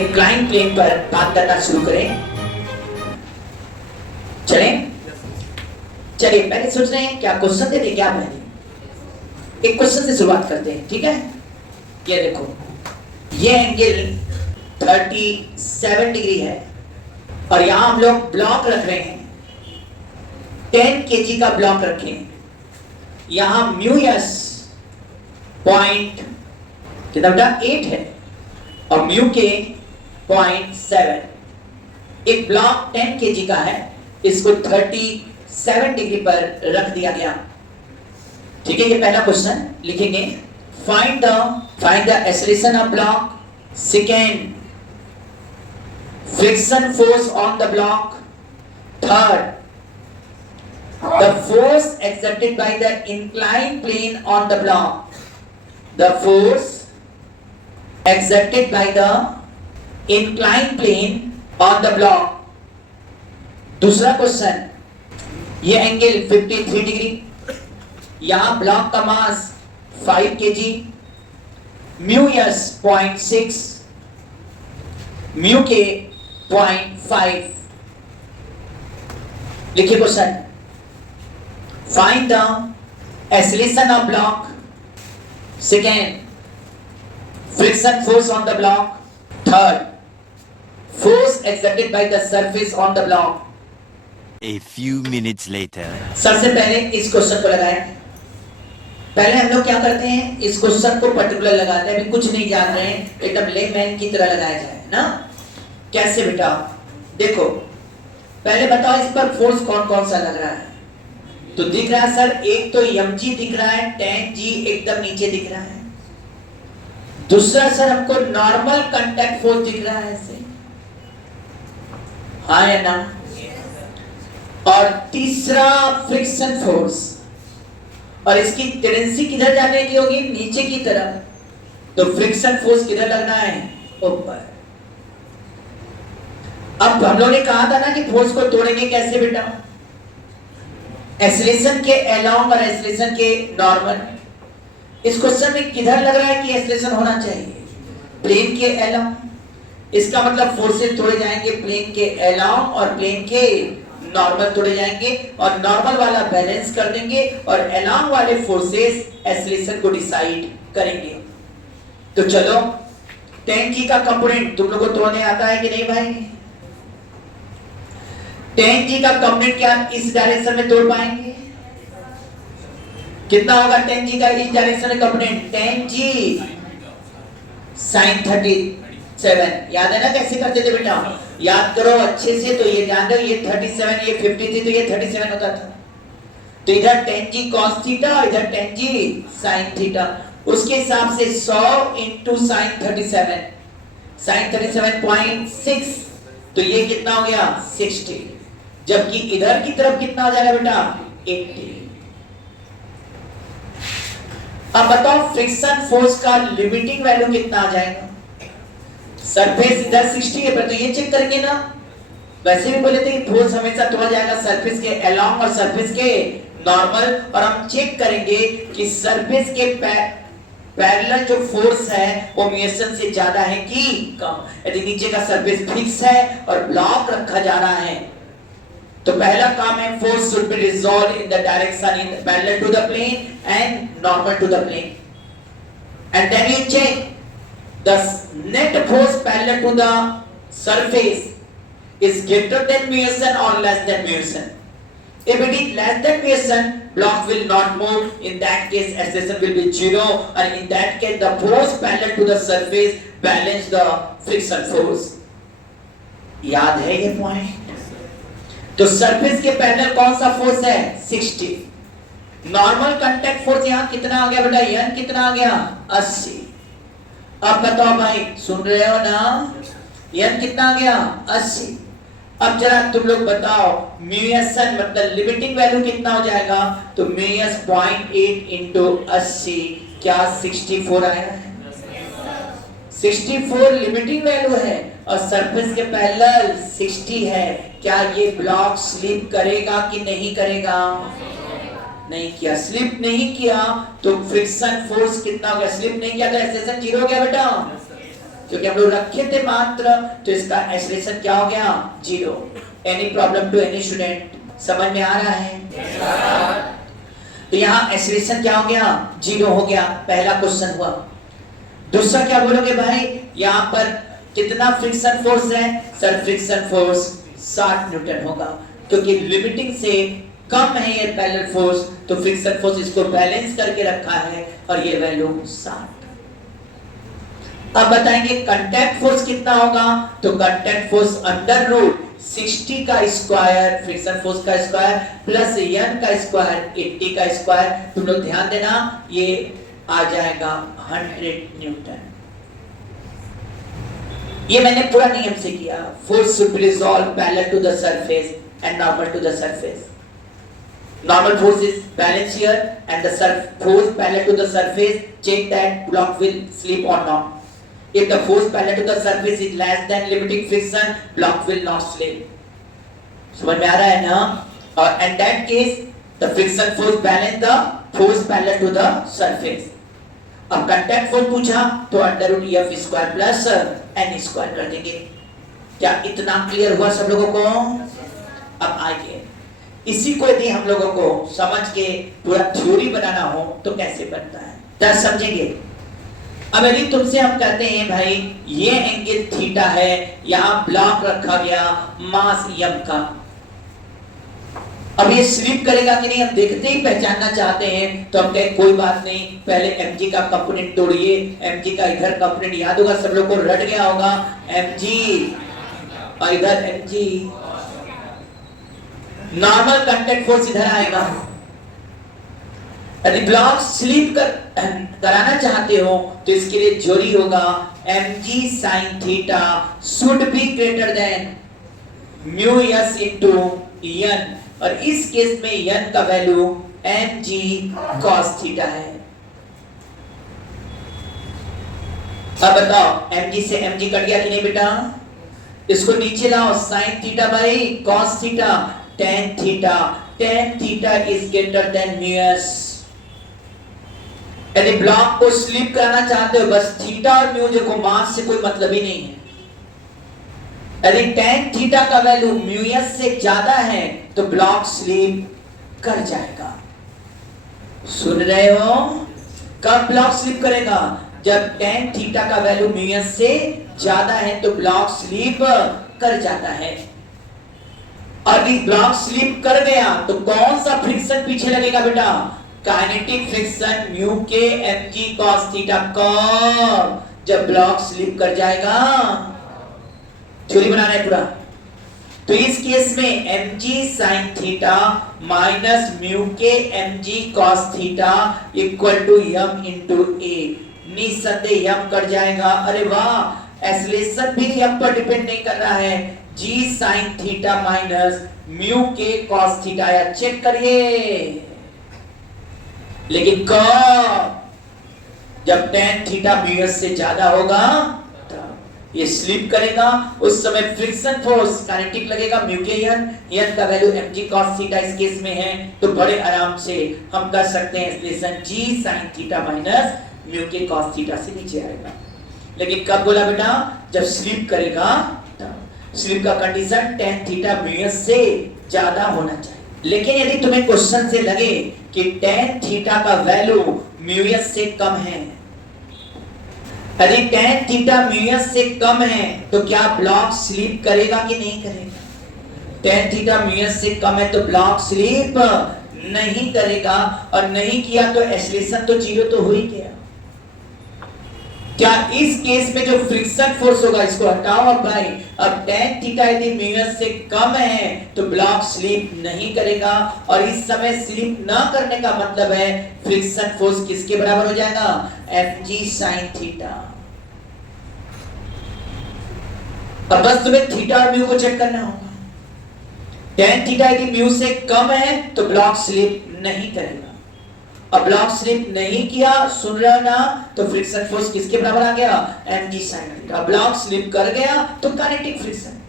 Incline plane पर बात करना शुरू करें। चलें? चलिए पहले सोच रहे हैं क्या क्वेश्चन देते क्या पहले एक क्वेश्चन से शुरुआत करते हैं, ठीक है? ये देखो, ये एंगल 37 डिग्री है और यहां हम लोग ब्लॉक रख रहे हैं, 10 kg का ब्लॉक रखें। यहां म्यू एस पॉइंट कितना बेटा 8 है और म्यू के 0.7। एक ब्लॉक 10 kg का है, इसको 37 डिग्री पर रख दिया गया, ठीक है? ये पहला क्वेश्चन लिखेंगे। Find the acceleration of block. Second, friction force on the block. Third, the force exerted by the inclined plane on the block. The force exerted by the inclined plane on the block. दूसरा question, ये angle 53 degree, यहां block का मास 5 kg, mu S 0.6, mu के 0.5। लिखिए question. Find the acceleration of block. Second, friction force on the block. Third, force exerted by the surface on the block. A few minutes later. सबसे पहले इस question को लगाएं। पहले हम लोग क्या करते हैं, इस क्वेश्चन को पर्टिकुलर लगाते हैं, अभी कुछ नहीं जान रहे हैं, एकदम लेमैन की तरह लगाया जाए ना। कैसे बेटा? देखो पहले बताओ इस पर फोर्स कौन कौन सा लग रहा है। तो दिख रहा है सर, एक तो mg दिख रहा है, tan g एकदम नीचे दिख रहा है। दूसरा सर हमको नॉर्मल कांटेक्ट फोर्स दिख रहा है ऐसे, हाँ या ना? और तीसरा फ्रिक्शन फोर्स, और इसकी टेंडेंसी किधर जाने की होगी? नीचे की तरफ। तो फ्रिक्शन फोर्स किधर लगना है? ऊपर। अब हम लोगों ने कहा था ना कि फोर्स को तोड़ेंगे कैसे बेटा? एक्सेलरेशन के अलोंग और एक्सेलरेशन के नॉर्मल। इस क्वेश्चन में किधर लग रहा है कि एक्सेलरेशन होना चाहिए? प्लेन के अलोंग। इसका मतलब फोर्सेस तोड़े जाएंगे प्लेन के अलोंग और प्लेन के नॉर्मल तोड़े जाएंगे, और नॉर्मल वाला बैलेंस कर देंगे और अलोंग वाले फोर्सेस एक्सेलरेशन को डिसाइड करेंगे। तो चलो, 10 g का कंपोनेंट तुम लोगों को तोड़ने आता है कि नहीं भाई? 10 g का कंपोनेंट क्या इस डायरेक्शन में तोड़ पाएंगे? कितना होगा 10 g का इस डायरेक्शन में कंपोनेंट? 10 g sin 37। याद है ना कैसे करते थे बेटा? याद करो अच्छे से। तो ये ध्यान रखो, ये 37, ये 50 थी तो ये 37 होता था। तो इधर 10 g cos थीटा, इधर 10 g sin थीटा। उसके हिसाब से 100 into sin 37, sin 37.6, तो ये कितना हो गया? 60। जबकि इधर की तरफ कितना हो जाएगा बेटा? 80। अब बताओ फ्रिक्शन फोर्स का लिमिटिंग वैल्यू कितना आ जाएगा? सरफेस इधर 60 है पर, तो ये चेक करेंगे ना। वैसे भी बोले थे कि फोर्स हमेशा तोड़ा जाएगा सरफेस के अलोंग और सरफेस के नॉर्मल, और हम चेक करेंगे कि सरफेस के पैरेलल जो फोर्स है वो म्यूएसन से ज्यादा है कि कम। यदि नीचे का सरफेस फिक्स है और ब्लॉक रखा जा रहा है तो पहला काम है force should be resolve in the direction in parallel to the plane and normal to the plane, and then you check the net force parallel to the surface is greater than Muson or less than Muson. If it is less than Muson, block will not move. In that case, acceleration will be 0, and in that case, the force parallel to the surface balance the friction force. याद है ये point? तो surface के parallel कौन सा force है? 60। Normal contact force यहाँ कितना आ गया बेटा? n कितना आ गया? 80। अब बताओ भाई, सुन रहे हो ना? n कितना आ गया? 80। अब जरा तुम लोग बताओ म्यूएसन मतलब लिमिटिंग वैल्यू कितना हो जाएगा? तो म्यूएस 0.8 into 80 क्या 64 आया है? 64 लिमिटिंग वैल्यू है और सरफेस के पैरेलल 60 है। क्या ये ब्लॉक स्लिप करेगा कि नहीं करेगा? नहीं किया, स्लिप नहीं किया तो फ्रिक्शन फोर्स कितना हो गया? स्लिप नहीं किया तो एक्सेलरेशन 0 हो गया बेटा। क्योंकि हम लोग रखे थे मात्र, तो इसका एक्सेलरेशन क्या हो गया? 0। Any problem to any student? समझ में आ रहा है? तो यहाँ एक्सेलरेशन क्या हो गया? 0 हो गया। पहला क्वेश्चन हुआ। दूसरा क्या बोलोगे भाई? यहाँ पर कितना फ्रिक्शन फोर्स है? सर फ्रिक्शन फोर्स 60 न्यूटन होगा, क्योंकि लिमिटिंग से कम है ये पैरेलल फोर्स, तो फ्रिक्शन फोर्स इसको बैलेंस करके रखा है और ये वैल्यू 60। अब बताएंगे कांटेक्ट फोर्स कितना होगा? तो कांटेक्ट फोर्स अंडर रूट 60 का स्क्वायर फ्रिक्शन फोर्स का स्क्वायर प्लस n का स्क्वायर 80 का स्क्वायर। तुम लोग ध्यान देना, ये आ जाएगा 100 न्यूटन। ये मैंने पूरा नियम से किया। Force should be resolve parallel to the surface and normal to the surface. Normal force is balanced here and the force parallel to the surface, check that block will slip or not. If the force parallel to the surface is less than limiting friction, block will not slip. समझ में आ रहा है ना? और in that case, the friction force balance the force parallel to the surface. अब contact force पूछा तो under root f square plus n square कर देंगे। क्या इतना क्लियर हुआ सब लोगों को? अब आइए इसी को यदि हम लोगों को समझ के पूरा थ्योरी बनाना हो तो कैसे बनता है, क्या समझेंगे? अब यदि तुमसे हम कहते हैं भाई ये एंगल थीटा है, यहाँ ब्लॉक रखा गया मास m का, अब ये स्लिप करेगा कि नहीं हम देखते ही पहचानना चाहते हैं, तो हम कहें कोई बात नहीं, पहले mg का कंपोनेंट तोड़िए। mg का इधर कंपोनेंट याद होगा, सब लोग को रट गया होगा, mg और इधर mg। नॉर्मल कांटेक्ट फोर्स इधर आएगा। यदि ब्लॉक स्लिप कराना चाहते हो तो इसके लिए जोड़ी होगा mg sin theta should be greater than mu s into n, और इस केस में n का वैल्यू mg cos थीटा है। अब बताओ mg से mg कट गया कि नहीं बेटा? इसको नीचे लाओ, sin theta by cos theta tan theta, tan theta is greater then mu s। यदि ब्लॉक को स्लिप कराना चाहते हो बस थीटा और म्यू देखो, मास से कोई मतलब ही नहीं है। यदि tan थीटा का वैल्यू म्यू s से ज्यादा है तो ब्लॉक स्लिप कर जाएगा। सुन रहे हो? कब ब्लॉक स्लिप करेगा? जब tan थीटा का वैल्यू म्यू s से ज्यादा है तो ब्लॉक स्लिप कर जाता है। और इस ब्लॉक स्लिप कर गया तो कौन सा फ्रिक्शन पीछे लगेगा बेटा? Kinetic friction mu K mg cos theta. कब? जब ब्लॉक स्लिप कर जाएगा। थ्योरी बनाना है पूरा। तो इस केस में mg sin theta minus mu K mg cos theta equal to m into a। निसंदेह m कट जाएगा। अरे वाह, एक्सेलरेशन भी m पर डिपेंड नहीं कर रहा है। g sin theta minus mu K cos theta आया, चेक करिए। लेकिन कब? जब tan थीटा म्यू s से ज्यादा होगा तब ये स्लिप करेगा। उस समय फ्रिक्शन फोर्स काइनेटिक लगेगा म्यू के n का वैल्यू mg cos थीटा इस केस में है, तो बड़े आराम से हम कर सकते हैं acceleration g sin theta minus mu K cos theta से नीचे आएगा। लेकिन कब बोला बेटा? जब स्लिप करेगा तब। स्लिप का condition tan theta mu s से ज्यादा होना चाहिए। लेकिन यदि तुम्हें क्वेश्चन से लगे कि tan थीटा का वैल्यू म्यू s से कम है, यदि tan थीटा म्यू s से कम है तो क्या ब्लॉक स्लिप करेगा कि नहीं करेगा? tan थीटा म्यू s से कम है तो ब्लॉक स्लिप नहीं करेगा, और नहीं किया तो एक्सेलरेशन तो जीरो तो हो ही गया। क्या इस केस में जो फ्रिक्शन फोर्स होगा इसको हटाओ अब भाई। अब tan थीटा यदि म्यू s से कम है तो ब्लॉक स्लिप नहीं करेगा, और इस समय स्लिप ना करने का मतलब है फ्रिक्शन फोर्स किसके बराबर हो जाएगा? mg sin theta. अब बस तुम्हें थीटा और म्यू को चेक करना होगा। tan थीटा यदि म्यू से कम है तो ब्लॉक स्लिप नहीं करेगा। अब ब्लॉक स्लिप नहीं किया, सुन रहे हो ना? तो फ्रिक्शन फोर्स किसके बराबर आ गया? mg sin theta. Block slip कर गया तो काइनेटिक फ्रिक्शन।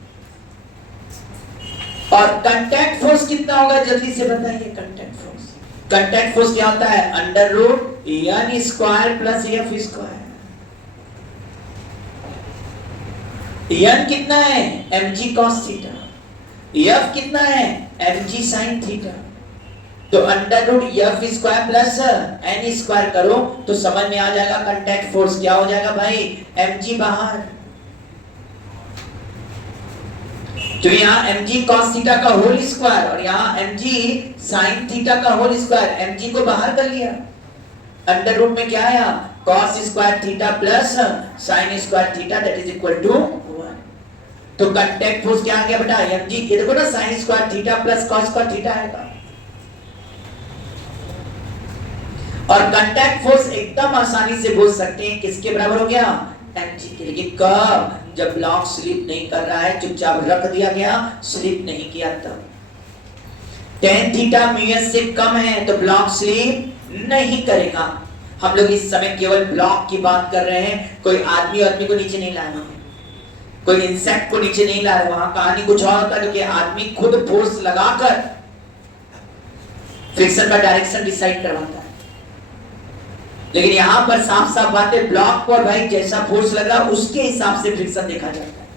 और कांटेक्ट फोर्स कितना होगा जल्दी से बताइए? कांटेक्ट फोर्स, कांटेक्ट फोर्स क्या होता है? Under root n square plus f square. n कितना है mg cos थीटा, f कितना है mg sin थीटा। तो under root F square plus N square करो तो समझ में आ जाएगा कांटेक्ट फोर्स क्या हो जाएगा भाई, mg बाहर। तो यहाँ mg cos थीटा का होल स्क्वायर और यहाँ mg sin थीटा का होल स्क्वायर, mg को बाहर कर लिया। अंडर रूट में क्या आया cos square theta plus sin square theta that is equal to 1। तो कांटेक्ट फोर्स क्या आ गया बेटा mg, ये देखो ना sin square theta plus cos square theta आएगा। और कांटेक्ट फोर्स एकदम आसानी से बोल सकते हैं किसके बराबर हो गया mg के। लेकिन कब, जब ब्लॉक स्लिप नहीं कर रहा है, चुपचाप रख दिया गया, स्लिप नहीं किया तब। tan थीटा μs से कम है तो ब्लॉक स्लिप नहीं करेगा। हम लोग इस समय केवल ब्लॉक की बात कर रहे हैं, कोई आदमी को नीचे नहीं लाना है, कोई इंसेक्ट को नीचे नहीं ला रहे। वहां कहानी कुछ और होता है क्योंकि आदमी खुद फोर्स लगाकर फ्रिक्शन का डायरेक्शन डिसाइड करवाता है। लेकिन यहां पर साफ साफ बात है, ब्लॉक पर भाई जैसा फोर्स लगा उसके हिसाब से फ्रिक्शन देखा जाता है।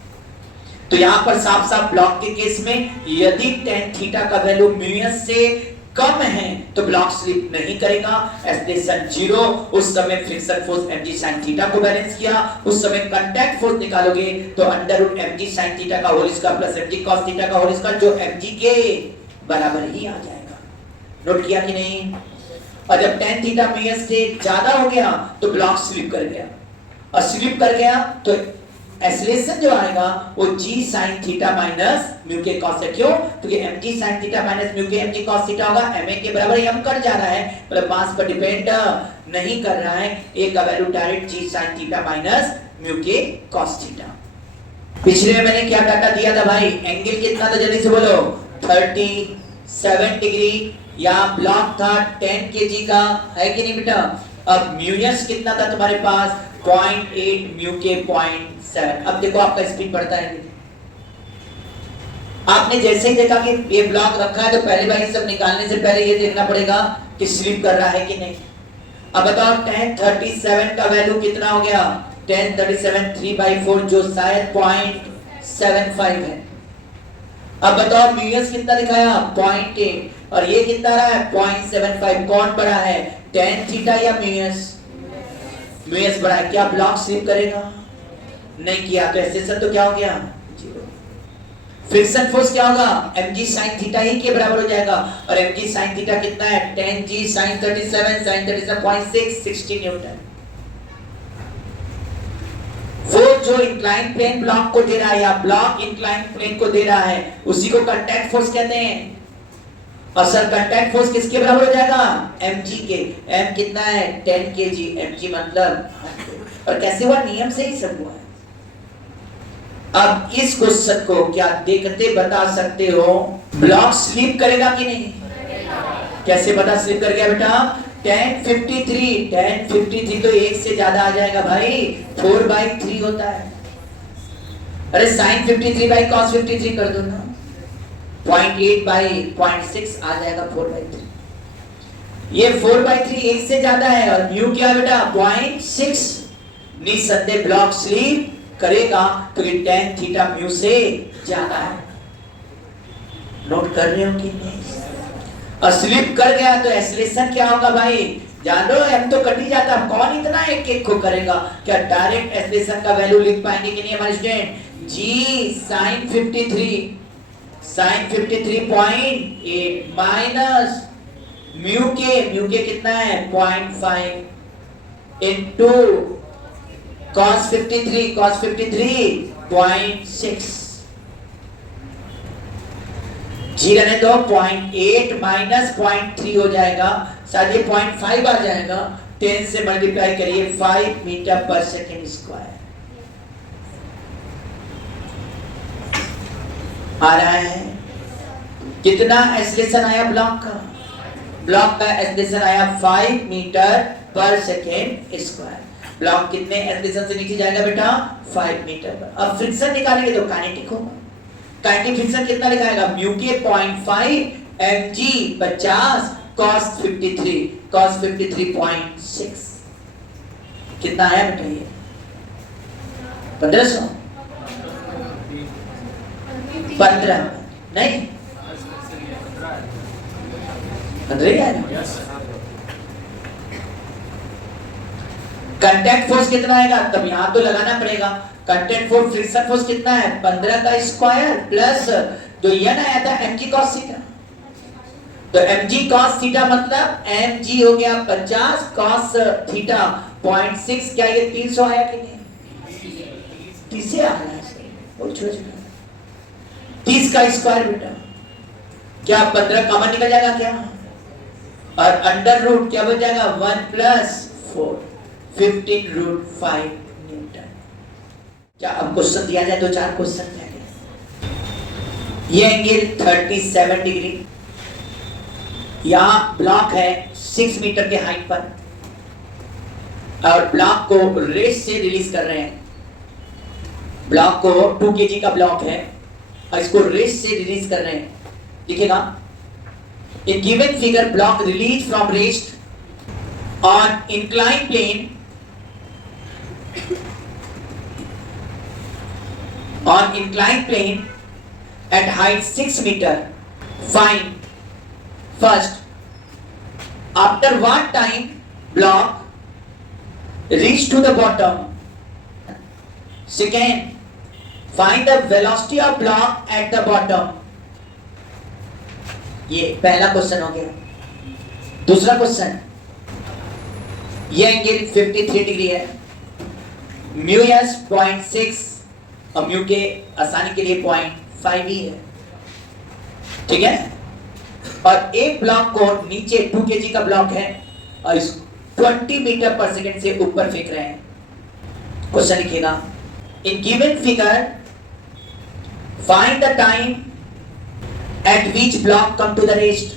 तो यहां पर साफ साफ ब्लॉक के केस में यदि tan थीटा का वैल्यू μs से कम है तो ब्लॉक स्लिप नहीं करेगा, एक्सेलरेशन 0। उस समय friction force mg sin theta को बैलेंस किया, उस समय कांटेक्ट फोर्स निकालोगे तो under root mg sin theta का whole square plus mg cos theta का होल स्क्वायर जो mg के बराबर ही आ जाएगा। नोट किया कि नहीं? और जब tan थीटा μs से ज्यादा हो गया तो ब्लॉक स्लिप कर गया, और स्लिप कर गया तो एक्सेलरेशन जो आएगा वो g sin theta minus mu K cos है। क्यों? क्योंकि mg sin theta minus mu K mg cos theta होगा, ma के बराबर m कर जा रहा है, मतलब मास पर डिपेंड नहीं कर रहा है। a का value direct g sin theta minus mu K cos theta. पिछले में मैंने क्या डाटा दिया था भाई, एंगल कितना था जल्दी से बोलो, 37 डिग्री। या ब्लॉक था 10 kg का, है कि नहीं बेटा? अब म्यूएस कितना था तुम्हारे पास, 0.8 म्यू के 0.7। अब देखो आपका स्पीड बढ़ता है। आपने जैसे ही देखा कि ये ब्लॉक रखा है तो पहले भाई सब निकालने से पहले ये देखना पड़ेगा कि स्लिप कर रहा है कि नहीं। अब बताओ tan 37 का वैल्यू कितना हो गया, tan 37 3/4 जो शायद 0.75 है। अब बताओ म्यूएस कितना दिखाया, 0.8, और ये कितना रहा है 0.75। कौन बड़ा है, tan थीटा या म्यूएस? म्यूएस बड़ा है। क्या ब्लॉक स्लिप करेगा? नहीं किया तो एक्सेलरेशन तो क्या हो गया, 0। फ्रिक्शन फोर्स क्या होगा, mg sin थीटा ही के बराबर हो जाएगा, और mg sin थीटा कितना है, tan g sin 37 sin 37.6 60 Newton. वो जो इंक्लाइन प्लेन ब्लॉक को दे रहा है या ब्लॉक इंक्लाइन प्लेन को दे रहा है उसी को कांटेक्ट फोर्स कहते हैं। और सर कांटेक्ट फोर्स किसके बराबर हो जाएगा, mg के। m कितना है 10 kg, mg मतलब 100। और कैसे हुआ, नियम से ही सब हुआ है। अब इस क्वेश्चन को क्या देखते बता सकते हो, ब्लॉक स्लिप करेगा कि नहीं? कैसे पता स्लिप कर गया बेटा, tan 53 तो 1 से ज्यादा आ जाएगा भाई, 4/3 होता है। अरे sin 53/cos 53 कर दो ना, 0.8/0.6 आ जाएगा 4/3। ये 4/3 1 से ज्यादा है, और म्यू क्या है बेटा 0.6। निसंदेह ब्लॉक स्लिप करेगा क्योंकि tan थीटा म्यू से ज्यादा है। नोट कर रहे हो कि नहीं? और स्लिप कर गया तो एक्सेलरेशन क्या होगा भाई, जान लो m तो कट ही जाता, कौन इतना एक एक को करेगा। क्या डायरेक्ट एक्सेलरेशन का वैल्यू लिख पाएंगे कि नहीं हमारे student, g sin 53.8 minus mu के कितना है 0.5 इनटू cos 53 0.6। जी रहने दो, 0.8 माइनस 0.3 हो जाएगा, शायद ये 0.5 आ जाएगा। 10 से मल्टीप्लाई करिए 5 मीटर पर सेकेंड स्क्वायर आ रहा है। कितना एक्सेलरेशन आया ब्लॉक का, ब्लॉक का एक्सेलरेशन आया 5 metre per second square. Block कितने एक्सेलरेशन से नीचे जाएगा बेटा, 5 मीटर पर। अब फ्रिक्शन निकालेंगे तो काइनेटिक होगा। काइनेटिक फ्रिक्शन कितना लिखाएगा, म्यू के 0.5 mg 50 cos 53 कितना आया बेटा, ये 1500। 15 नहीं 15 ही आएगा। कंटेंट फोर्स कितना आएगा, तब यहां तो लगाना पड़ेगा। कंटेंट फोर्स फ्रिक्शन फोर्स कितना है 15 का स्क्वायर प्लस तो ये ना आया था mg cos थीटा, तो mg cos थीटा मतलब mg हो गया 50 cos थीटा 0.6, क्या ये 300 आया कि नहीं, 30 से आया है, बहुत छोटा 30 का स्क्वायर बेटा, क्या 15 कॉमन निकल जाएगा क्या, और अंडर रूट क्या बच जाएगा 1 प्लस 4 15 रूट 5 न्यूटन। क्या अब क्वेश्चन दिया जाए, 2-4 क्वेश्चन दिया गया। ये एंगल 37 डिग्री, यहां ब्लॉक है 6 मीटर के हाइट पर और ब्लॉक को रेस्ट से रिलीज कर रहे हैं। ब्लॉक को 2 kg का ब्लॉक है और इसको रेस्ट से रिलीज कर रहे हैं। देखिएगा, in given figure block release from rest on incline plane on inclined plane at height 6 meter. Find first after what time block reach to the bottom. Second, find the velocity of block at the bottom. ये पहला question हो गया। दूसरा question, ये angle 53 degree है, mu S 0.6 और mu के आसानी के लिए 0.5 ही है, ठीक है। और एक ब्लॉक को नीचे 2 kg का ब्लॉक है और इस 20 मीटर पर सेकंड से ऊपर फेंक रहे हैं। क्वेश्चन लिखिएगा, in given figure find the time at which block come to the rest.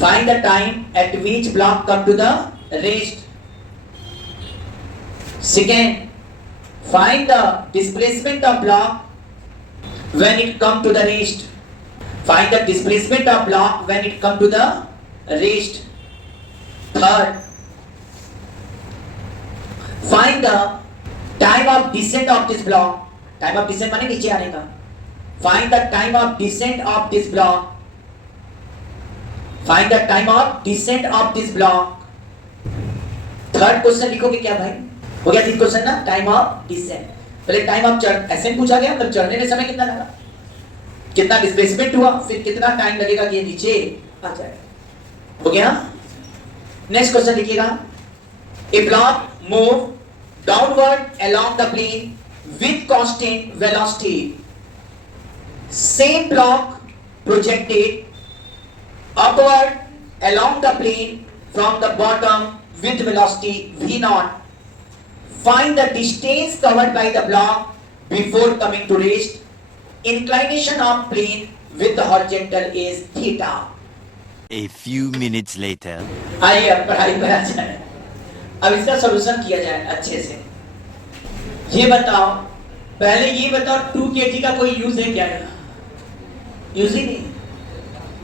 Find the time at which block come to the rest. Second, find the displacement of block when it come to the rest. Find the displacement of block when it come to the rest. Third, find the time of descent of this block. Time of descent माने नीचे आने का। Find the time of descent of this block. Find the time of descent of this block. Third question लिखोगे क्या भाई, हो गया 3 question ना। टाइम ऑफ डिसेंट, पहले टाइम ऑफ ऐसे पूछा गया, मतलब चढ़ने में समय कितना लगा, कितना डिस्प्लेसमेंट हुआ, फिर कितना टाइम लगेगा कि ये नीचे आ जाए, हो गया। नेक्स्ट क्वेश्चन लिखिएगा, a block move downward along the plane with constant velocity, same block projected upward along the plane from the bottom with velocity v0. Find the distance covered by the block before coming to rest. Inclination of plane with the horizontal is theta. A few minutes later. आइए अब पढ़ाई पर आ जाए। अब इसका solution किया जाए अच्छे से। ये बताओ, पहले ये बताओ 2 kg का कोई यूज है क्या? यूज ही नहीं,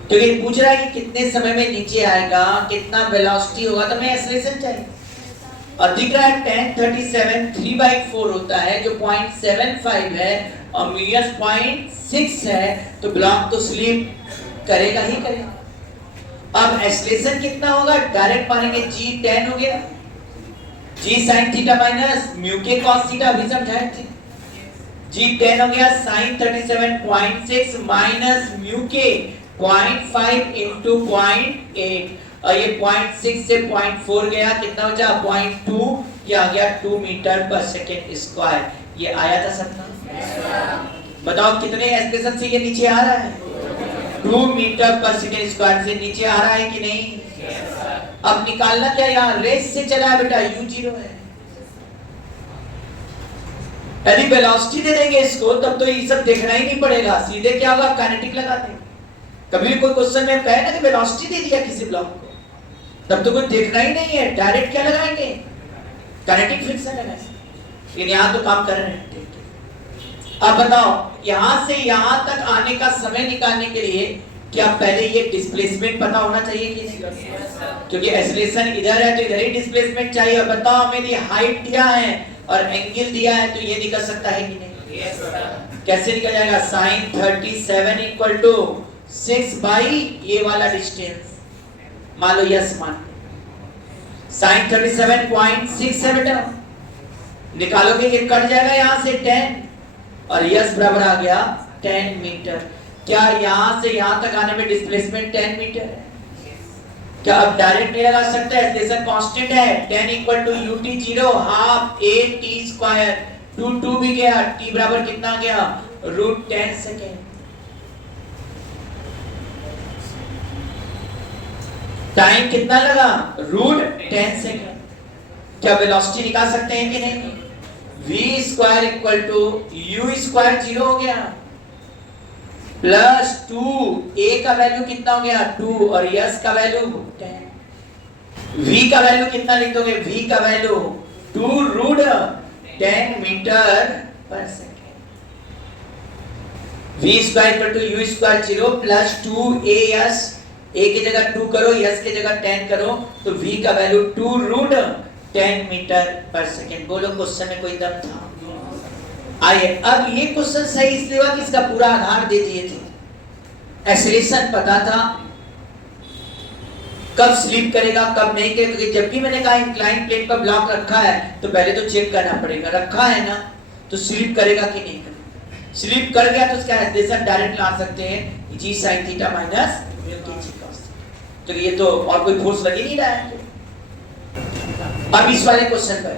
क्योंकि पूछ रहा है कि कितने समय में नीचे आएगा, कितना वेलोसिटी होगा, तो मैं एक्सेलरेशन चाहिए। और दिख रहा है 1037 3/4 होता है जो 0.75 है और मीडियस 0.6 है, तो ब्लॉक तो स्लिप करेगा ही करेगा। अब एक्सेलरेशन कितना होगा, डायरेक्ट मानेंगे g10 हो गया, g sin theta minus mu K cos theta, अभी समझाए थे। g10 हो गया sin 37.6 माइनस म्यू के 0.5 into 0.8 और ये 0.6 से 0.4 गया, कितना बचा 0.2, ये आ गया 2 मीटर पर सेकेंड स्क्वायर। ये आया था सपना, बताओ कितने एक्सप्रेशन से ये नीचे आ रहा है, 2 मीटर पर सेकेंड स्क्वायर से नीचे आ रहा है कि नहीं। अब निकालना क्या, यहाँ रेस से चला है बेटा, u0 है। यदि वेलोसिटी दे देंगे इसको तब तो ये सब देखना ही नहीं पड़ेगा, सीधे क्या होगा काइनेटिक लगा देंगे। कभी भी कोई क्वेश्चन में कहे ना कि वेलोसिटी दे दिया किसी ब्लॉक को, तब तो कोई देखना ही नहीं है, डायरेक्ट क्या लगाएंगे, काइनेटिक फ्रिक्शन लगाएंगे। लेकिन यहाँ तो काम कर रहे हैं। अब बताओ, यहाँ से यहाँ तक आने का समय निकालने के लिए क्या पहले ये डिस्प्लेसमेंट पता होना चाहिए कि नहीं, क्योंकि एक्सेलरेशन इधर है तो इधर ही डिस्प्लेसमेंट चाहिए। और बताओ मेरी हाइट दिया है और एंगल दिया है, तो ये निकल सकता है कि नहीं। कैसे निकल जाएगा? साइन 37 इक्वल टू 6 बाई ये वाला डिस्टेंस, मान लो यस मान, साइन 37.67 निकालोगे, ये कट जाएगा यहां से 10 और यस बराबर आ गया 10 मीटर। क्या यहां से यहां तक आने में डिस्प्लेसमेंट 10 मीटर है? क्या अब डायरेक्ट नहीं लगा सकते? एक्सलेशन कांस्टेंट है, 10 equal to ut 0 half a t square, 2 भी गया, t बराबर कितना गया? √10 सेकेंड। टाइम कितना लगा? √10 सेकेंड। क्या वेलोसिटी निकाल सकते हैं कि नहीं? v square equal to u square 0 हो गया प्लस 2, a का वैल्यू कितना हो गया? 2 और s का वैल्यू 10। v का वैल्यू कितना लिख दोगे? v का value 2√10 metre per second. v square equal to u square 0 plus 2as, a की जगह 2 करो, s की जगह 10 करो, तो v का वैल्यू 2√10 मीटर पर सेकेंड। बोलो क्वेश्चन में कोई दम था? आइए, अब ये क्वेश्चन सही इसलिए हुआ कि इसका पूरा आधार दे दिए थे। एक्सेलरेशन पता था, कब स्लिप करेगा कब नहीं करेगा, क्योंकि जब भी मैंने कहा इंक्लाइन प्लेन पर ब्लॉक रखा है तो पहले तो चेक करना पड़ेगा, रखा है ना, तो स्लिप करेगा कि नहीं करेगा। स्लिप कर गया तो उसका एक्सेलरेशन डायरेक्ट ला सकते हैं g sin theta minus mu के g cos। तो ये तो और कोई फोर्स लग ही नहीं रहा है। अब इस वाले क्वेश्चन पर,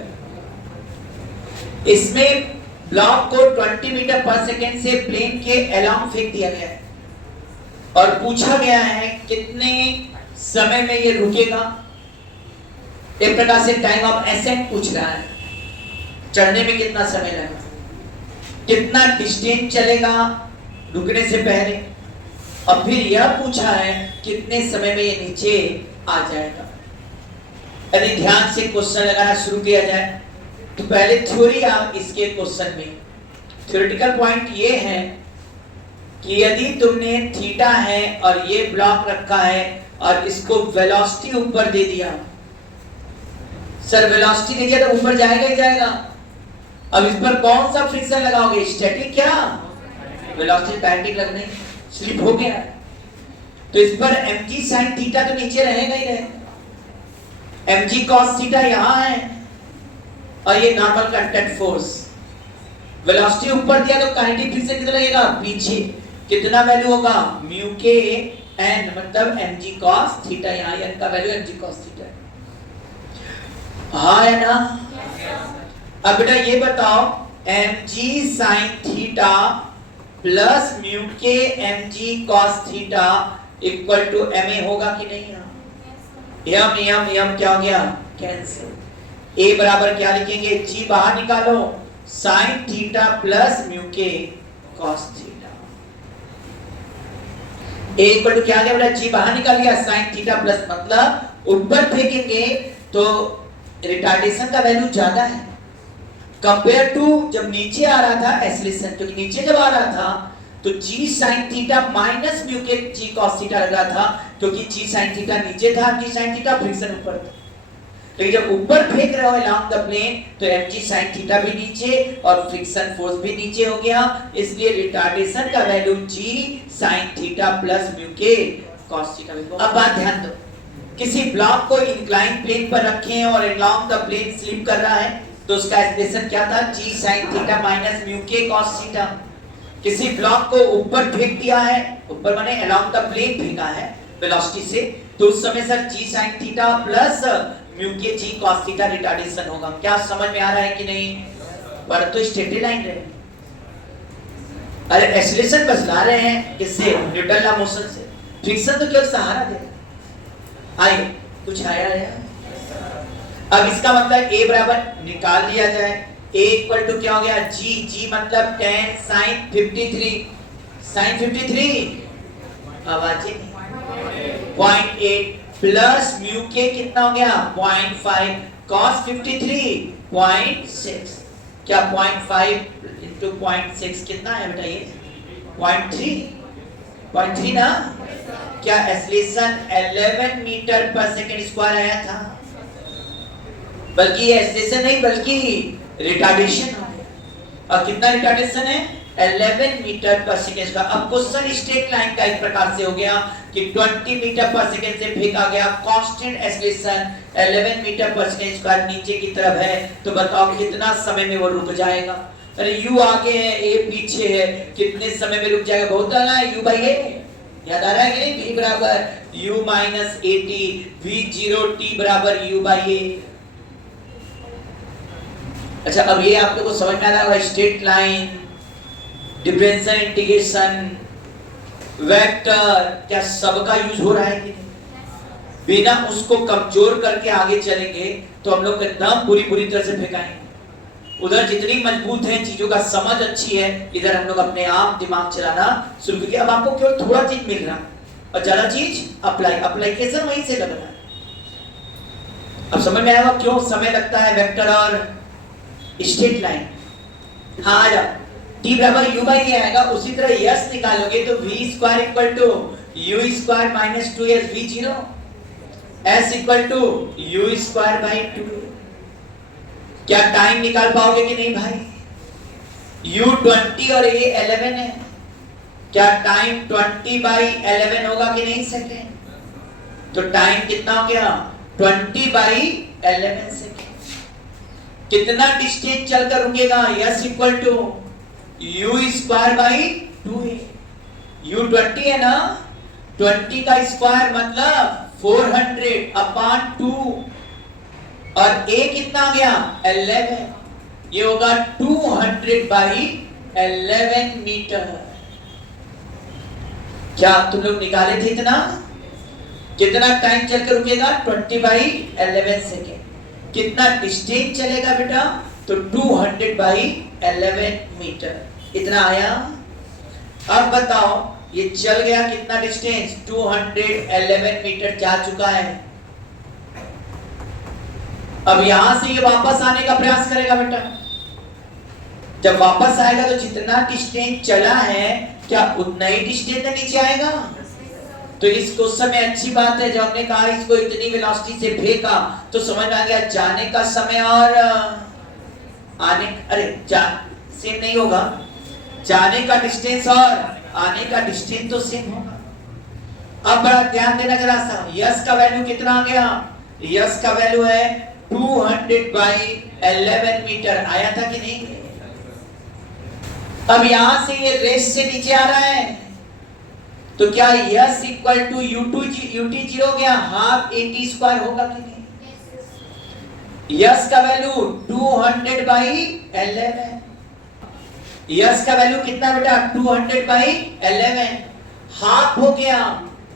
इसमें ब्लॉक को 20 मीटर पर सेकेंड से प्लेन के अलोंग फेंक दिया गया है और पूछा गया है कितने समय में ये रुकेगा। एक प्रकार से टाइम ऑफ एसेंट पूछ रहा है, चढ़ने में कितना समय लगेगा, कितना डिस्टेंस चलेगा रुकने से पहले, और फिर यह पूछा है कितने समय में ये नीचे आ जाएगा। यदि ध्यान से क्वेश्चन लगाना शुरू किया जाए तो पहले थ्योरी आप इसके क्वेश्चन में, थ्योरेटिकल पॉइंट ये है कि यदि तुमने थीटा है और ये ब्लॉक रखा है और इसको वेलोसिटी ऊपर दे दिया, सर वेलोसिटी दे दिया तो ऊपर जाएगा ही जाएगा। अब इस पर कौन सा फ्रिक्शन लगाओगे? स्टैटिक क्या वेलोसिटी काइनेटिक लगने, स्लिप हो गया तो इस पर mg sin थीटा तो नीचे रहेगा ही रहेगा, mg cos थीटा यहां है और ये नॉर्मल कांटेक्ट फोर्स। वेलोसिटी ऊपर दिया तो काइनेटिक फ्रिक्शन कितना लगेगा? पीछे कितना वैल्यू होगा? म्यू के n मतलब mg cos थीटा, यहां n का वैल्यू mg cos थीटा है। हाँ है ना? अब बेटा ये बताओ mg sin theta plus mu K mg cos theta equal to ma होगा कि नहीं? यम क्या हो गया? कैंसिल। a बराबर क्या लिखेंगे? g बाहर निकालो, sin theta plus mu K cos theta. a equal to क्या आ गया बेटा? g बाहर निकाल लिया, sin थीटा प्लस, मतलब ऊपर फेंकेंगे तो रिटार्डेशन का वैल्यू ज्यादा है कंपेयर टू जब नीचे आ रहा था एक्सेलरेशन, क्योंकि नीचे जब आ रहा था तो g sin theta minus mu के g cos थीटा लग रहा था, क्योंकि g sin थीटा नीचे था, g sin थीटा फ्रिक्शन ऊपर था। लेकिन जब ऊपर फेंक रहे हो अलोंग द प्लेन तो mg sin थीटा भी नीचे और फ्रिक्शन फोर्स भी नीचे हो गया, इसलिए रिटार्डेशन का value g sin theta plus mu K cos theta. अब बात ध्यान दो, किसी ब्लॉक को इंक्लाइन प्लेन पर रखें और अलोंग द प्लेन स्लिप कर रहा है तो उसका एक्सप्रेशन क्या था? g sin theta minus mu K cos theta. किसी ब्लॉक को ऊपर फेंक दिया है, ऊपर माने अलोंग द प्लेन फेंका है वेलोसिटी से, तो उस समय sir g sin theta plus mu के g cos थीटा रिटार्डेशन होगा। क्या समझ में आ रहा है कि नहीं? पर तो स्ट्रेट लाइन रहे, अरे एक्सेलरेशन बस ला रहे हैं किससे? न्यूटन लॉ मोशन से, फ्रिक्शन तो केवल सहारा दे। आइए कुछ आया है? अब इसका मतलब a बराबर निकाल लिया जाए, a इक्वल टू क्या हो गया? g मतलब 10 sin 53, sin 53 आवाज 0.8 प्लस म्यू के कितना हो गया? 0.5 cos 53 0.6। क्या 0.5 into 0.6 कितना है बेटा? ये 0.3 ना? क्या एक्सेलरेशन 11 मीटर पर सेकंड स्क्वायर आया था? बल्कि ये एक्सेलरेशन नहीं बल्कि रिटार्डेशन आ गया। और कितना रिटार्डेशन है 11 मीटर पर सेकेंड का। अब क्वेश्चन स्ट्रेट लाइन का एक प्रकार से हो गया कि 20 मीटर पर सेकेंड से फेंका गया constant acceleration 11 metre per second का नीचे की तरफ है, तो बताओ कितना समय में वो रुक जाएगा। अरे u आगे है a पीछे है, कितने समय में रुक जाएगा? बहुत डालना है u बाई a, याद आ रहा है कि नहीं? v बराबर u minus at, v0 t बराबर u बाई a। अच्छा, अब ये आप लोगों को समझ में आ रहा होगा straight line, differential integration, vector, क्या सबका यूज हो रहा है कि नहीं? बिना उसको कमजोर करके आगे चलेंगे तो हम लोग एकदम पूरी तरह से फेंकाएंगे। उधर जितनी मजबूत है, चीजों का समझ अच्छी है, इधर हम लोग अपने आप दिमाग चलाना शुरू किया। अब आपको केवल थोड़ा चीज मिल रहा और ज्यादा चीज अप्लाइकेशन वहीं से लग रहा है। अब समझ में आएगा क्यों समय लगता है वेक्टर और स्ट्रेट लाइन। हाँ आ जाओ, t बराबर u बाई a आएगा, उसी तरह s निकालोगे तो v square equal to u square minus 2s v0, s equal to u square by 2। क्या टाइम निकाल पाओगे कि नहीं भाई? u 20 और a 11 है, क्या टाइम 20 बाई 11 होगा कि नहीं सेकेंड? तो टाइम कितना हो गया 20 बाई 11 सेकेंड। कितना डिस्टेंस चलकर रुकेगा? s equal to u square by 2a। u 20 है ना, 20 का स्क्वायर मतलब 400 अपॉन 2 और a कितना आ गया 11, ये होगा 200 बाई 11 मीटर। क्या तुम लोग निकाले थे इतना? कितना टाइम चलकर रुकेगा 20 बाई 11 सेकेंड। कितना डिस्टेंस चलेगा बेटा? तो 200 बाई 11 मीटर, इतना आया। अब बताओ ये चल गया कितना डिस्टेंस? 211 मीटर जा चुका है। अब यहां से ये वापस आने का प्रयास करेगा बेटा। जब वापस आएगा तो जितना डिस्टेंस चला है क्या उतना ही डिस्टेंस नीचे आएगा? तो इस क्वेश्चन में अच्छी बात है, जब हमने कहा इसको इतनी वेलोसिटी से फेंका तो समझ में आ गया जाने का समय और आने, अरे सेम नहीं होगा, जाने का डिस्टेंस और आने का डिस्टेंस तो सेम होगा। अब बड़ा ध्यान देना जरा सा, यस का वैल्यू कितना आ गया? यस का वैल्यू है 200 बाई 11 मीटर, आया था कि नहीं? अब यहां से ये रेस से नीचे आ रहा है तो क्या यस इक्वल टू ut 0 गया, हाफ at स्क्वायर होगा कि नहीं? यस का वैल्यू 200 बाई 11, यस का वैल्यू कितना बेटा 200 बाई 11, हाफ हो गया।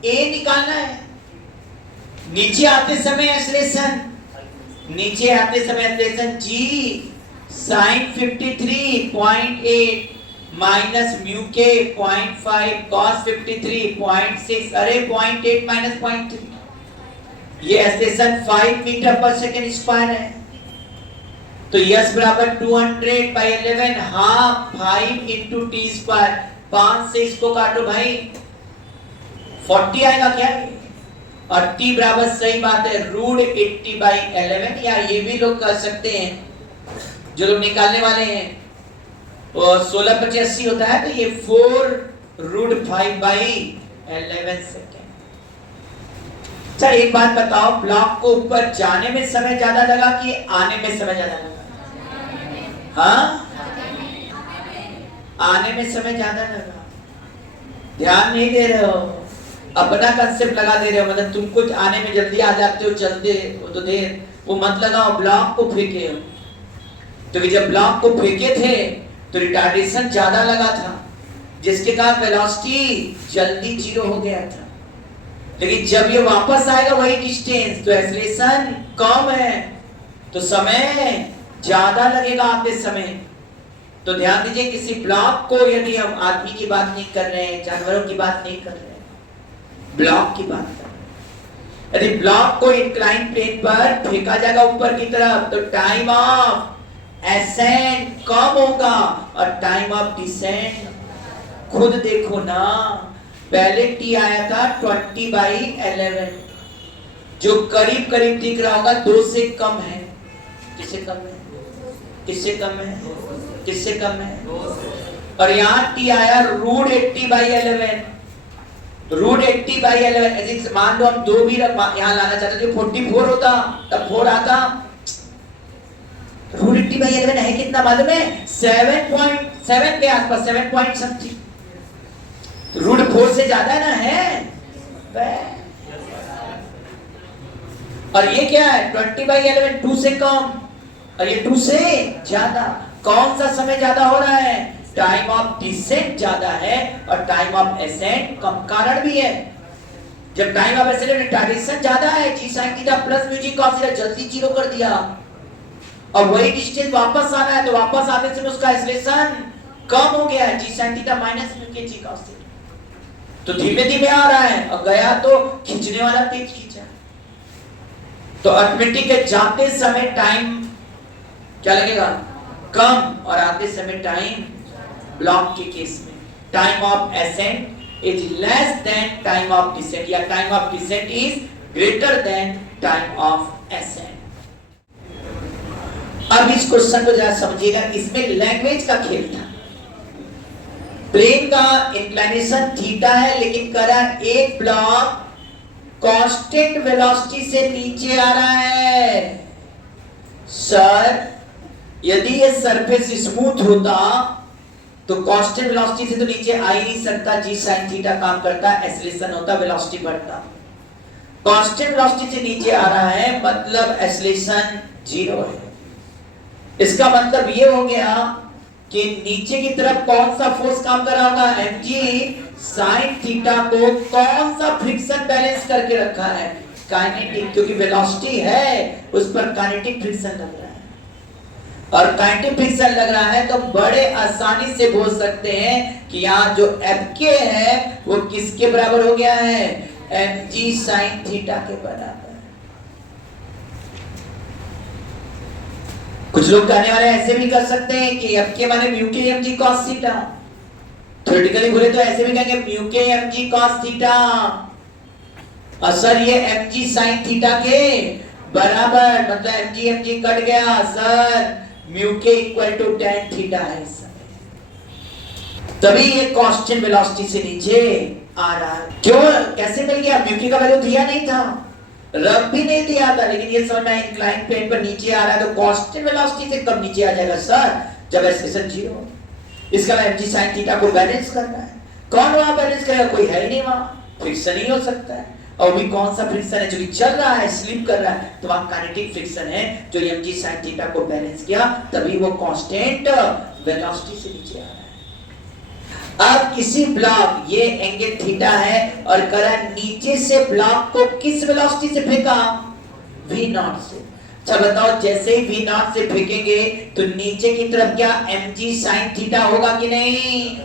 a निकालना है। नीचे आते समय एक्सेलरेशन, नीचे आते समय acceleration g sin 53.8 minus mu के 0.5 cos 53.6, अरे 0.8 माइनस 0.3, ये acceleration 5 metre per second square है। तो यस बराबर 200 by 11 half 5 into T square, 5 से इसको काटो भाई 40 आएगा क्या? और t बराबर सही बात है √80 बाई 11, या ये भी लोग कर सकते हैं जो लोग निकालने वाले हैं, और 16 × 80 होता है, तो ये 4√5 बाई 11 सेकेंड। अच्छा एक बात बताओ, ब्लॉक को ऊपर जाने में समय ज्यादा लगा कि आने में समय ज्यादा लगा? हाँ, आने में समय ज्यादा लगा। ध्यान नहीं दे रहे हो, अपना कंसेप्ट लगा दे रहे हो, मतलब तुम कुछ आने में जल्दी आ जाते हो, चलते हो तो देर, वो मत लगाओ। ब्लॉक को फेंके हो तो जब ब्लॉक को फेंके थे तो रिटार्डेशन ज्यादा लगा था, जिसके कारण वेलोसिटी जल्दी 0 हो गया था। लेकिन जब ये वापस आएगा वही डिस्टेंस, तो एक्सेलरेशन कम है तो समय ज्यादा लगेगा आते समय। तो ध्यान दीजिए, किसी ब्लॉक को, यदि हम आदमी की बात नहीं कर रहे हैं, जानवरों की बात नहीं कर रहे हैं, ब्लॉक की बात कर रहे हैं। यदि ब्लॉक को इंक्लाइन प्लेन पर फेंका जाएगा ऊपर की तरफ तो टाइम ऑफ एसेंट कम होगा और टाइम ऑफ डिसेंट, खुद देखो ना, पहले t आया था 20 बाई 11, जो करीब करीब दिख रहा होगा 2 से कम है। किससे कम है? किससे कम है? किससे कम है? और यहाँ t आया √80/11, √80/11। ऐसे मान लो हम 2 भी यहाँ लाना चाहते थे, 44 होता तब 4 आता। √80/11 है कितना मालूम है? 7.7 के आसपास, 7 पॉइंट समथिंग। √4 से ज्यादा ना है। और ये क्या है? 20/11, 2 से कम, और ये 2 से ज्यादा। कौन सा समय ज्यादा हो रहा है? टाइम ऑफ डिसेंट ज्यादा है और टाइम ऑफ एसेंट कम। कारण भी है, जब टाइम ऑफ एसेंट रिटार्डेशन ज्यादा है, जी sine theta plus mu G cos theta जल्दी 0 कर दिया। और वही डिस्टेंस वापस आना है, तो वापस आने से उसका एक्सेलरेशन कम हो गया है, जी साइन थीटा माइनस म्यू के जी कॉस थीटा। तो धीमे धीमे आ रहा है, और गया तो खींचने वाला तेज खींचा। तो अर्थमेटिक के जाते समय टाइम क्या लगेगा? कम, और आते समय टाइम ब्लॉक के केस में time of ascent is less than time of descent, या time of descent is greater than time of ascent. अब इस क्वेश्चन को जरा समझिएगा, इसमें लैंग्वेज का खेल था। प्लेन का इंक्लिनेशन थीटा है, लेकिन करा एक ब्लॉक कांस्टेंट वेलोसिटी से नीचे आ रहा है। सर, यदि ये सरफेस स्मूथ होता तो कांस्टेंट वेलोसिटी से तो नीचे आ ही नहीं सकता, जी साइन थीटा काम करता, एक्सेलरेशन होता, वेलोसिटी बढ़ता। कांस्टेंट वेलोसिटी से नीचे आ रहा है, मतलब एक्सेलरेशन 0 है। इसका मतलब ये हो गया कि नीचे की तरफ कौन सा फोर्स काम कर रहा होगा? mg साइन थीटा को कौन सा फ्रिक्शन बैलेंस करके रखा है? काइनेटिक, क्योंकि वेलोसिटी है उस पर काइनेटिक फ्रिक्शन लग रहा है। और काइनेटिक फ्रिक्शन लग रहा है तो बड़े आसानी से बोल सकते हैं कि यहाँ जो Fk है वो किसके बराबर हो गया है? mg साइन थीटा के बराबर। कुछ लोग कहने वाले ऐसे भी कर सकते हैं कि Fk माने mu K mg cos theta. Theoretically बोले तो ऐसे भी कहेंगे mu K mg cos theta, और सर ये mg sin थीटा के बराबर, मतलब mg कट गया सर, म्यू के इक्वल टू tan थीटा है इस समय। तभी ये कांस्टेंट वेलोसिटी से नीचे आ रहा है। क्यों, कैसे मिल गया? म्यू के का वैल्यू दिया नहीं था, रब भी नहीं दिया था, लेकिन ये समझ में इंक्लाइन प्लेन पर नीचे आ रहा है, तो कांस्टेंट वेलोसिटी से कब नीचे आ जाएगा सर? जब एक्सेलरेशन 0। इसका मतलब mg sin थीटा को बैलेंस करना है। कौन वहां बैलेंस करेगा? कोई है ही नहीं वहां, फ्रिक्शन ही हो सकता है। और भी कौन सा फ्रिक्शन है? जो कि चल रहा है, स्लिप कर रहा है, तो वहां काइनेटिक फ्रिक्शन है जो mg sin थीटा को बैलेंस किया, तभी वो कांस्टेंट वेलोसिटी से नीचे आ रहा है। अब किसी ब्लॉक, ये एंगल थीटा है, और करा नीचे से ब्लॉक को किस वेलोसिटी से फेंका? v0 से। अच्छा बताओ, जैसे ही v0 से फेंकेंगे तो नीचे की तरफ क्या mg sin थीटा होगा कि नहीं?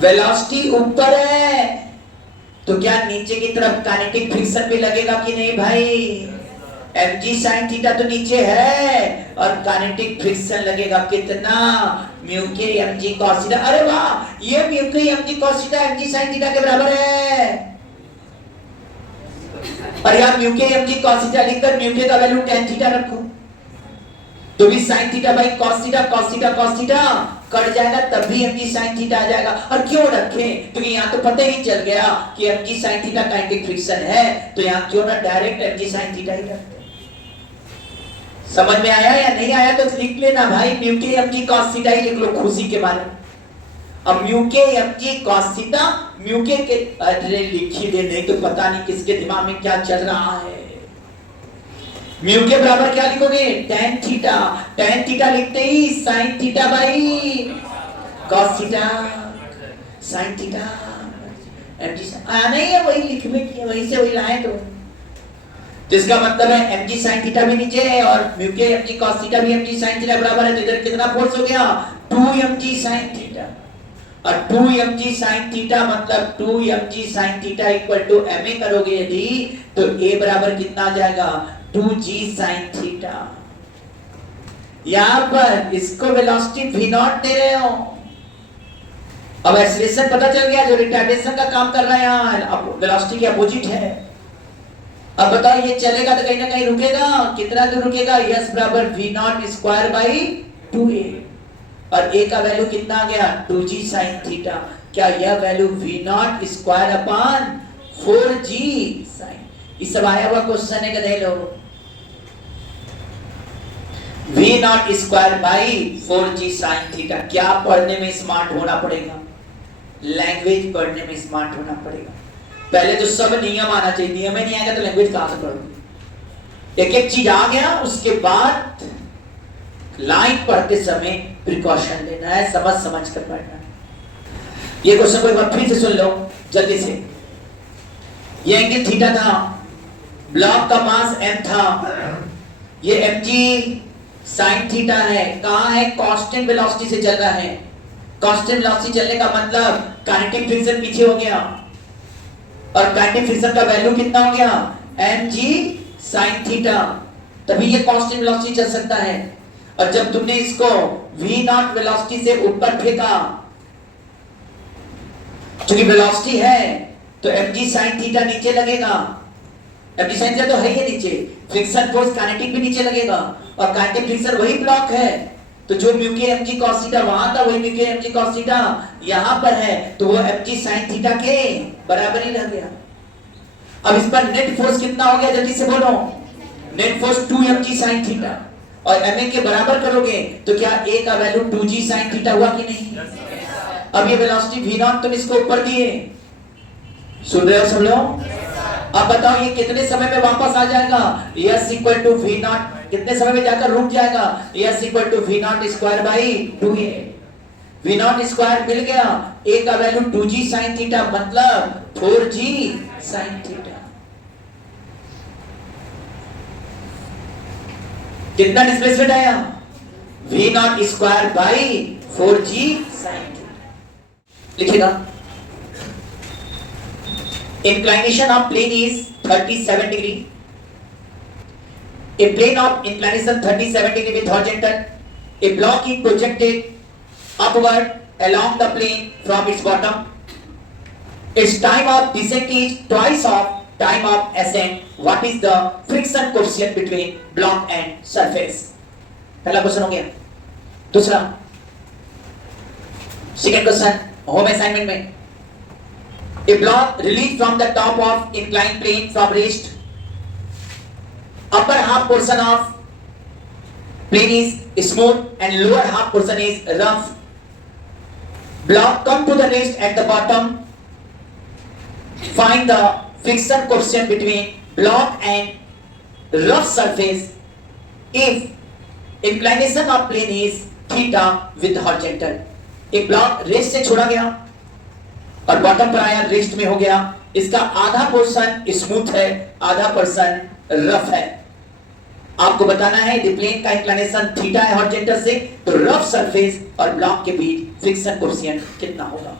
वेलोसिटी ऊपर है तो क्या नीचे की तरफ काइनेटिक फ्रिक्शन भी लगेगा कि नहीं भाई? mg sin थीटा तो नीचे है और काइनेटिक फ्रिक्शन लगेगा कितना? Mu K mg cos theta. अरे वाह, ये mu K mg cos theta mg sin theta के बराबर है। और यार mu K mg cos theta लिखकर म्यू के का वैल्यू tan थीटा रखो, तो भी sin theta by cos theta, cos theta cos theta cut जाएगा, तब भी mg sin थीटा आ जाएगा। और क्यों रखें? क्योंकि यहाँ तो पता ही चल गया कि mg sin theta kinetic friction है, तो यहाँ क्यों ना डायरेक्ट mg sin थीटा ही रखते। समझ में आया या नहीं आया तो लिख लेना भाई, mu K mg cos theta ही लिख लो खुशी के बारे में। अब mu K mg cos theta, mu के अरे लिखी दे, नहीं तो पता नहीं किसके दिमाग में क्या चल रहा है। म्यू के बराबर क्या लिखोगे? tan theta. tan थीटा लिखते ही sin theta by cos theta, sin theta mg आना ही है, वही लिखने की, वहीं से वही लाए। तो इसका मतलब है mg sin थीटा भी नीचे है और mu K mg cos theta भी mg sin थीटा बराबर है, तो इधर कितना फोर्स हो गया? 2mg sin theta. और 2mg sin थीटा मतलब 2mg sin theta equal to ma करोगे यदि, तो a बराबर कितना आ जाएगा? 2g sin theta. यहां पर इसको वेलोसिटी v0 दे रहे हो। अब एक्सेलरेशन पता चल गया, जो रिटार्डेशन का काम कर रहा है यहाँ, अब वेलोसिटी के अपोजिट है। अब बताओ ये चलेगा तो कहीं ना कहीं रुकेगा, कितना दूर रुकेगा? यस बराबर v0 स्क्वायर बाई 2a और a का वैल्यू कितना आ गया 2g sin थीटा। क्या यह value v naught square upon 4g sin, ये सब आया हुआ क्वेश्चन है कदे लो। v naught square by 4g sin theta. क्या पढ़ने में स्मार्ट होना पड़ेगा, लैंग्वेज पढ़ने में स्मार्ट होना पड़ेगा। पहले तो सब नियम आना चाहिए, नियम ही नहीं आएगा तो लैंग्वेज कहां से पढ़ोगे। एक एक चीज आ गया उसके बाद लाइन पढ़ते समय प्रिकॉशन लेना है, समझ समझ कर पढ़ना है। ये क्वेश्चन को एक बार फिर से सुन लो जल्दी से। ये एंगल थीटा था, ब्लॉक का मास m था, ये mg sin थीटा है। कहां है, कांस्टेंट वेलोसिटी से चल रहा है। कांस्टेंट वेलोसिटी चलने का मतलब काइनेटिक फ्रिक्शन पीछे हो गया और काइनेटिक फ्रिक्शन का वैल्यू कितना हो गया mg sin थीटा, तभी ये कांस्टेंट वेलोसिटी चल सकता है। और जब तुमने इसको v नॉट वेलोसिटी से ऊपर फेंका, क्योंकि वेलोसिटी है तो mg sin थीटा नीचे लगेगा। mg sin थीटा तो है ही नीचे, फ्रिक्शन फोर्स काइनेटिक भी नीचे लगेगा और काइनेटिक फ्रिक्शन वही ब्लॉक है, तो जो mu K mg cos theta वहां था वही mu K mg cos theta यहां पर है, तो वो mg sin थीटा के बराबर ही रह गया। अब इस पर नेट फोर्स कितना हो गया जल्दी से बोलो, net force 2mg sin theta और ma के बराबर करोगे तो क्या a का वैल्यू 2g sin थीटा हुआ कि नहीं। अब ये वेलोसिटी v नॉट तुम इसको ऊपर दिए, सुन रहे हो सब लोग। अब बताओ ये कितने समय में वापस आ जाएगा, s equal to v naught कितने समय में जाकर रुक जाएगा, s equal to v naught square by 2a। v naught square मिल गया, a का वैल्यू 2g sin थीटा मतलब 4g sin थीटा। कितना डिस्प्लेसमेंट आया, v naught square by 4g sin theta. लिखेगा inclination of plane is 37 degree. A plane of inclination 37 degree with horizontal. A block is projected upward along the plane from its bottom. Its time of descent is twice of time of ascent. What is the friction coefficient between block and surface? पहला question हो गया। दूसरा second question home assignment में, a block released from the top of inclined plane from rest. Upper half portion of plane is smooth and lower half portion is rough. Block come to the rest at the bottom. Find the friction coefficient between block and rough surface if inclination of plane is theta with horizontal. एक block rest से छोड़ा गया और bottom पर आया, rest में हो गया। इसका आधा पोर्शन स्मूथ है, आधा पोर्शन रफ है। आपको बताना है यदि प्लेन का इंक्लिनेशन थीटा है हॉरिजॉन्टल से, तो रफ सरफेस और ब्लॉक के बीच फ्रिक्शन कोएफिशिएंट कितना होगा।